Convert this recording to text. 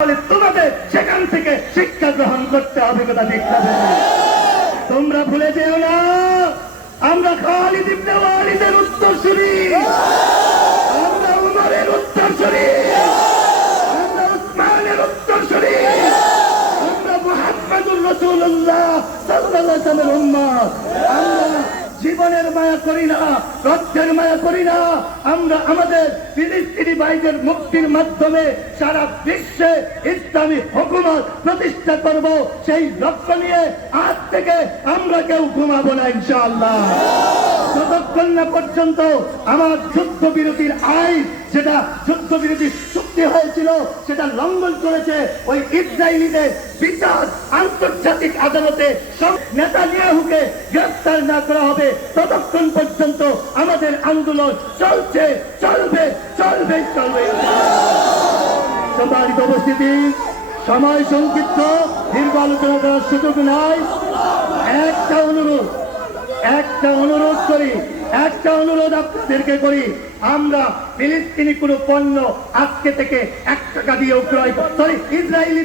তোমাদের সেখান থেকে শিক্ষা গ্রহণ করতে হবে। কথা ঠিক হবে, তোমরা ভুলে যেও না আমরা খালিদ ইবনে ওয়ালিদের উত্তরসূরি, আমরা উমরের উত্তরসূরি, আমরা উসমানের উত্তরসূরি, আমরা মুহাম্মদুর রাসূলুল্লাহ সাল্লাল্লাহু আলাইহি ওয়াসাল্লামের উম্মত। আমরা জীবনের মায়া করি না, রক্তের মায়া করি না। আমরা আমাদের ফিলিস্তিনি ভাইদের মুক্তির মাধ্যমে সারা বিশ্বে ইসলামী হুকুমত প্রতিষ্ঠা করব, সেই লক্ষ্য নিয়ে আজ থেকে আমরা কেউ ঘুমাবো না ইনশাআল্লাহ। যতক্ষণ না পর্যন্ত আমার যুদ্ধবিরতির আইন, যেটা যুদ্ধবিরতি চুক্তি হয়েছিল, সেটা লঙ্ঘন করেছে ওই ইসরায়েলিদের বিচার আন্তর্জাতিক আদালতে সব নেতানিয়াহুকে গ্রেফতার না করা হবে, ততক্ষণ পর্যন্ত আমাদের আন্দোলন চলছে, চলবে, চলবে, চলবে। সম্মানিত উপস্থিতি, সময় সংক্ষিপ্ত, দীর্ঘ আলোচনা করার সুযোগ নাই। একটা অনুরোধ আপনাদেরকে করি, আমরা ফিলিস্তিনি কোনো পণ্য আজকে থেকে 1 টাকা দিয়ে ক্রয়, ইসরায়েলি